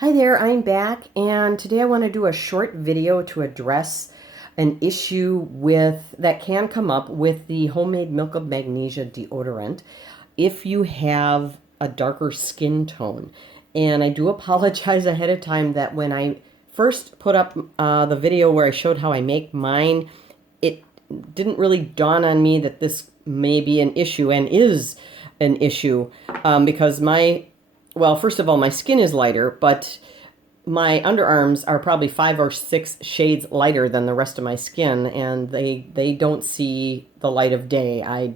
Hi there, I'm back, and today I want to do a short video to address an issue that can come up with the homemade Milk of Magnesia deodorant if you have a darker skin tone. And I do apologize ahead of time that when I first put up the video where I showed how I make mine, it didn't really dawn on me that this may be an issue and is an issue because well, first of all, my skin is lighter, but my underarms are probably 5 or 6 shades lighter than the rest of my skin, and they don't see the light of day. I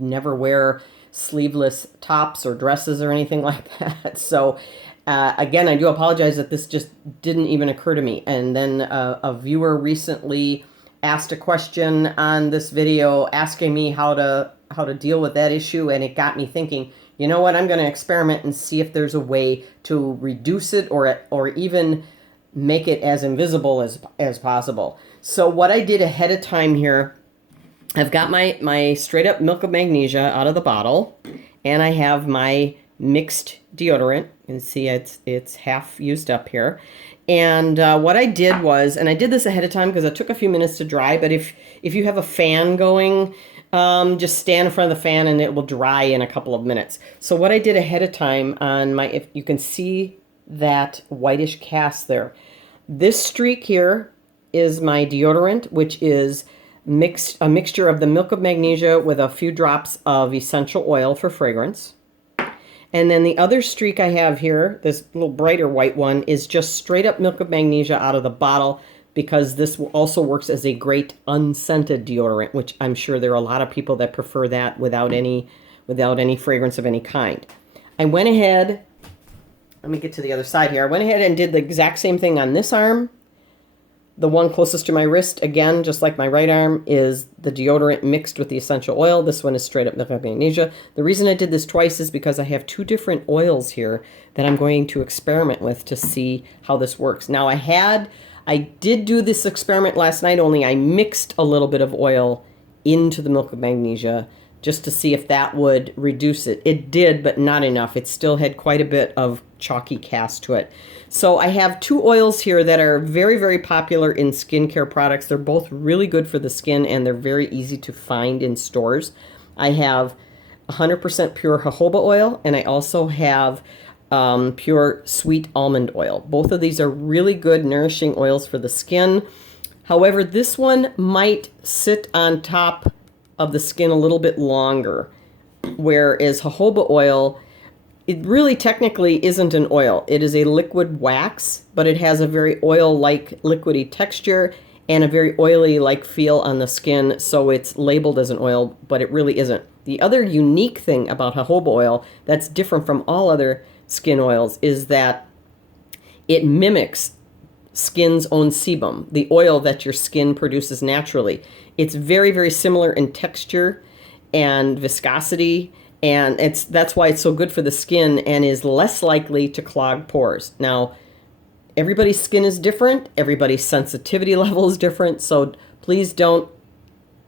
never wear sleeveless tops or dresses or anything like that. So again, I do apologize that this just didn't even occur to me. And then a viewer recently asked a question on this video asking me how to deal with that issue, and it got me thinking, you know what, I'm going to experiment and see if there's a way to reduce it or even make it as invisible as possible. So what I did ahead of time here, I've got my straight up Milk of Magnesia out of the bottle, and I have my mixed deodorant. You can see it's half used up here. And what I did was, and I did this ahead of time because it took a few minutes to dry, but if you have a fan going, just stand in front of the fan and it will dry in a couple of minutes. So what I did ahead of time on if you can see that whitish cast there, this streak here is my deodorant, which is a mixture of the Milk of Magnesia with a few drops of essential oil for fragrance. And then the other streak I have here, this little brighter white one, is just straight up Milk of Magnesia out of the bottle, because this also works as a great unscented deodorant, which I'm sure there are a lot of people that prefer that without any fragrance of any kind. I went ahead, let me get to the other side here. I went ahead and did the exact same thing on this arm. The one closest to my wrist, again, just like my right arm, is the deodorant mixed with the essential oil. This one is straight up Milk of Magnesia. The reason I did this twice is because I have 2 different oils here that I'm going to experiment with to see how this works. Now, I did do this experiment last night, only I mixed a little bit of oil into the Milk of Magnesia just to see if that would reduce it. It did, but not enough. It still had quite a bit of chalky cast to it. So I have 2 oils here that are very, very popular in skincare products. They're both really good for the skin, and they're very easy to find in stores. I have 100% pure jojoba oil, and I also have pure sweet almond oil. Both of these are really good, nourishing oils for the skin. However, this one might sit on top of the skin a little bit longer, whereas jojoba oil, it really technically isn't an oil. It is a liquid wax, but it has a very oil-like liquidy texture and a very oily-like feel on the skin, so it's labeled as an oil, but it really isn't. The other unique thing about jojoba oil that's different from all other skin oils is that it mimics skin's own sebum, the oil that your skin produces naturally. It's very, very similar in texture and viscosity, and that's why it's so good for the skin and is less likely to clog pores. Now, everybody's skin is different, everybody's sensitivity level is different, so please don't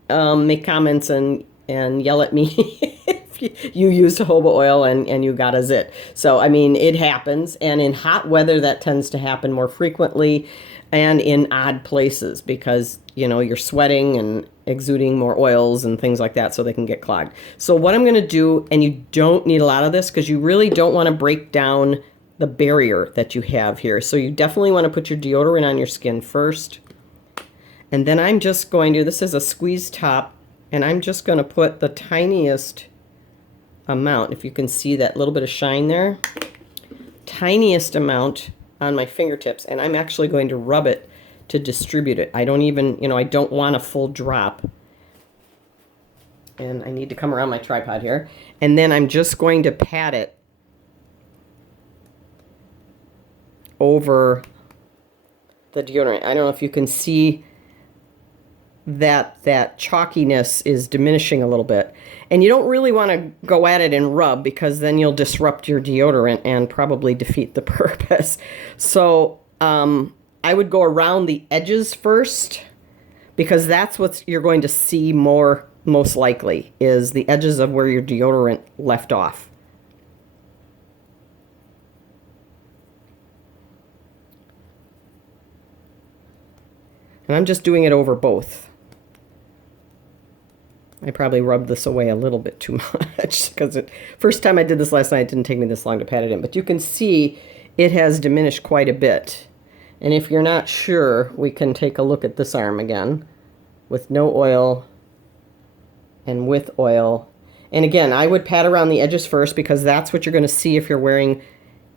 make comments and yell at me if you used jojoba oil and you got a zit. So, I mean, it happens, and in hot weather that tends to happen more frequently and in odd places because, you know, you're sweating and exuding more oils and things like that, so they can get clogged. So what I'm going to do, and you don't need a lot of this because you really don't want to break down the barrier that you have here. So you definitely want to put your deodorant on your skin first. And then I'm just going to, this is a squeeze top, and I'm just going to put the tiniest amount, if you can see that little bit of shine there, tiniest amount on my fingertips, and I'm actually going to rub it to distribute it. I don't even, I don't want a full drop. And I need to come around my tripod here. And then I'm just going to pat it over the deodorant. I don't know if you can see that chalkiness is diminishing a little bit. And you don't really want to go at it and rub because then you'll disrupt your deodorant and probably defeat the purpose. So I would go around the edges first because that's what you're going to see most likely is the edges of where your deodorant left off. And I'm just doing it over both. I probably rubbed this away a little bit too much because first time I did this last night, it didn't take me this long to pat it in. But you can see it has diminished quite a bit. And if you're not sure, we can take a look at this arm again with no oil and with oil. And again, I would pat around the edges first because that's what you're going to see if you're wearing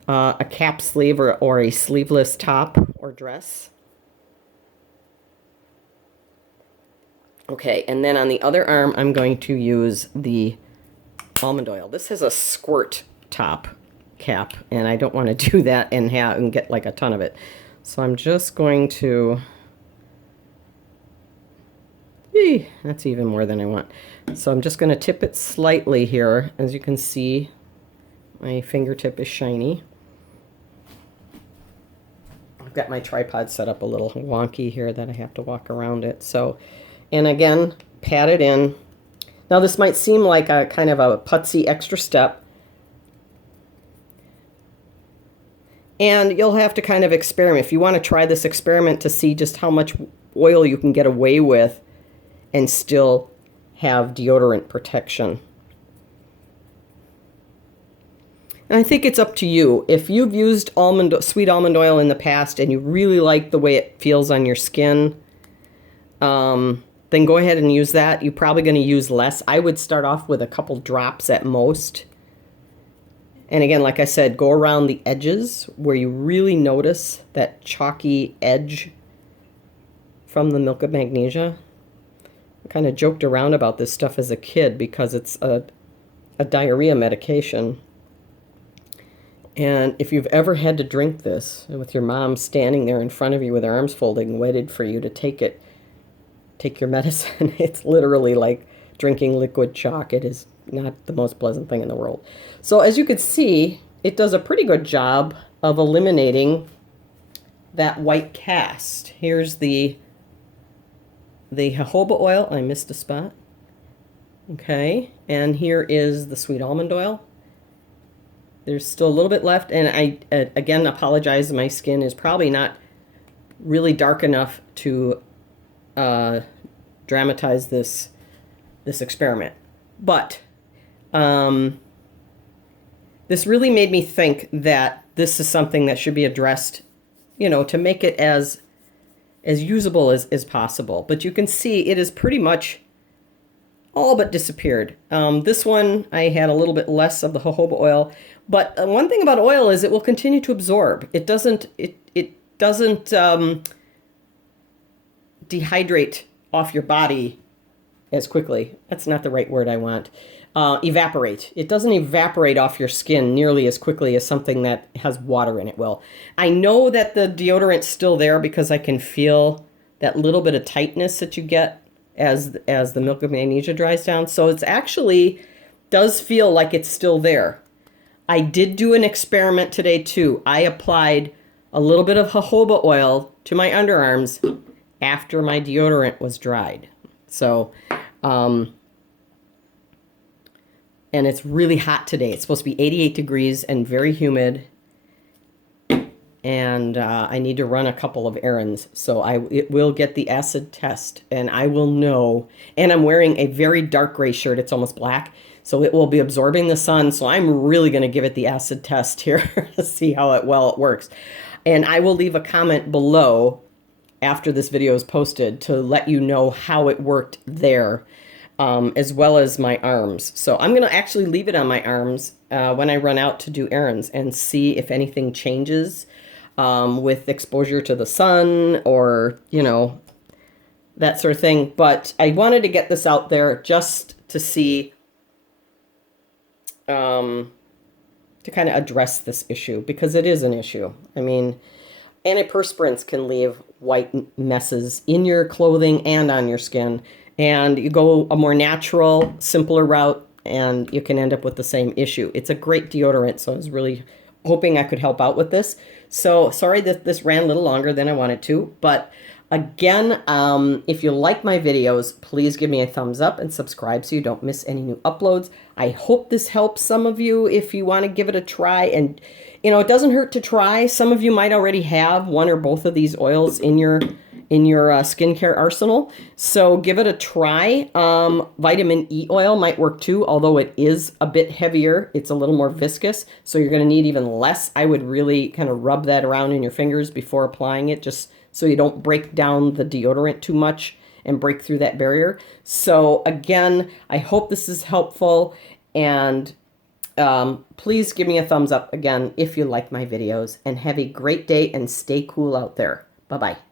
a cap sleeve or a sleeveless top or dress. Okay, and then on the other arm, I'm going to use the almond oil. This is a squirt top cap, and I don't want to do that and get like a ton of it. So I'm just going to... that's even more than I want. So I'm just going to tip it slightly here. As you can see, my fingertip is shiny. I've got my tripod set up a little wonky here that I have to walk around it. So, and again, pat it in. Now this might seem like a kind of a putsy extra step. And you'll have to kind of experiment. If you want to try this experiment to see just how much oil you can get away with and still have deodorant protection. And I think it's up to you. If you've used sweet almond oil in the past and you really like the way it feels on your skin, then go ahead and use that. You're probably going to use less. I would start off with a couple drops at most. And again, like I said, go around the edges where you really notice that chalky edge from the Milk of Magnesia. I kind of joked around about this stuff as a kid because it's a diarrhea medication. And if you've ever had to drink this with your mom standing there in front of you with her arms folded and waited for you to take your medicine, it's literally like drinking liquid chalk. It is not the most pleasant thing in the world. So as you can see, it does a pretty good job of eliminating that white cast. Here's the jojoba oil. I missed a spot. Okay, and here is the sweet almond oil. There's still a little bit left, and I, again, apologize. My skin is probably not really dark enough to dramatize this experiment. But this really made me think that this is something that should be addressed, you know, to make it as usable as possible. But you can see it is pretty much all but disappeared. This one, I had a little bit less of the jojoba oil. But one thing about oil is it will continue to absorb. It doesn't dehydrate off your body as quickly. That's not the right word I want. Evaporate. It doesn't evaporate off your skin nearly as quickly as something that has water in it will. I know that the deodorant's still there because I can feel that little bit of tightness that you get as the Milk of Magnesia dries down. So it's actually does feel like it's still there. I did do an experiment today too. I applied a little bit of jojoba oil to my underarms after my deodorant was dried. So, and it's really hot today. It's supposed to be 88 degrees and very humid. And I need to run a couple of errands. So it will get the acid test and I will know. And I'm wearing a very dark gray shirt. It's almost black. So it will be absorbing the sun. So I'm really going to give it the acid test here to see how well it works. And I will leave a comment below after this video is posted to let you know how it worked there, as well as my arms. So I'm going to actually leave it on my arms when I run out to do errands and see if anything changes with exposure to the sun or, you know, that sort of thing. But I wanted to get this out there just to see, to kind of address this issue because it is an issue. I mean, antiperspirants can leave white messes in your clothing and on your skin. And you go a more natural, simpler route, and you can end up with the same issue. It's a great deodorant, so I was really hoping I could help out with this. So sorry that this ran a little longer than I wanted to. But again, if you like my videos, please give me a thumbs up and subscribe so you don't miss any new uploads. I hope this helps some of you if you want to give it a try. And, you know, it doesn't hurt to try. Some of you might already have one or both of these oils in your in your skincare arsenal. So give it a try. Vitamin E oil might work too, although it is a bit heavier. It's a little more viscous, so you're going to need even less. I would really kind of rub that around in your fingers before applying it, just so you don't break down the deodorant too much and break through that barrier. So again, I hope this is helpful, and please give me a thumbs up again if you like my videos, and have a great day and stay cool out there. Bye-bye.